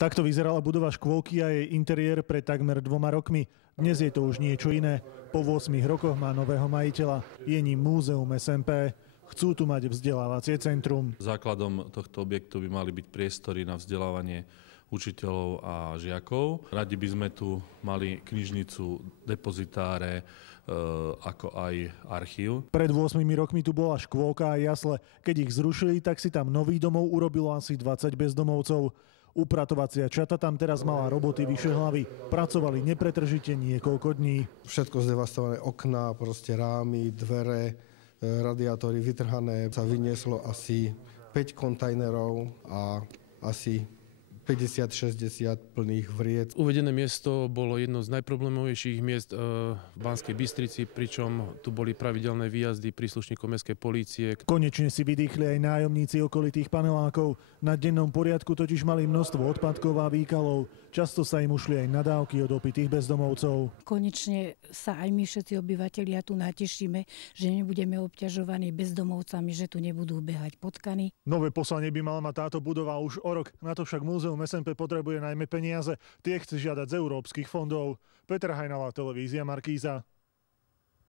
Takto vyzerala budova škôlky a jej interiér pred takmer 2 rokmi. Dnes je to už niečo iné. Po 8 rokoch má nového majiteľa. Je ním Múzeum SMP. Chcú tu mať vzdelávacie centrum. Základom tohto objektu by mali byť priestory na vzdelávanie učiteľov a žiakov. Radi by sme tu mali knižnicu, depozitáre, ako aj archív. Pred 8 rokmi tu bola škôlka a jasle. Keď ich zrušili, tak si tam nový domov urobilo asi 20 bezdomovcov. Upratovacia čata tam teraz mala roboty vyše hlavy. Pracovali nepretržite niekoľko dní. Všetko zdevastované, okná, proste rámy, dvere, radiátory vytrhané. Sa vynieslo asi 5 kontajnerov a asi 50-60 plných vriec. Uvedené miesto bolo jedno z najproblémovejších miest v Banskej Bystrici, pričom tu boli pravidelné výjazdy príslušníkov mestskej polície. Konečne si vydýchli aj nájomníci okolitých panelákov. Na dennom poriadku totiž mali množstvo odpadkov a výkalov. Často sa im ušli aj nadávky od opitých bezdomovcov. Konečne sa aj my všetci obyvatelia tu natešíme, že nebudeme obťažovaní bezdomovcami, že tu nebudú behať potkany. Nové poslanie by mala mať táto budova už o rok. Na to však Múzeum SMP potrebuje najmä peniaze. Tie chce žiadať z európskych fondov. Peter Hajnala, televízia Markíza.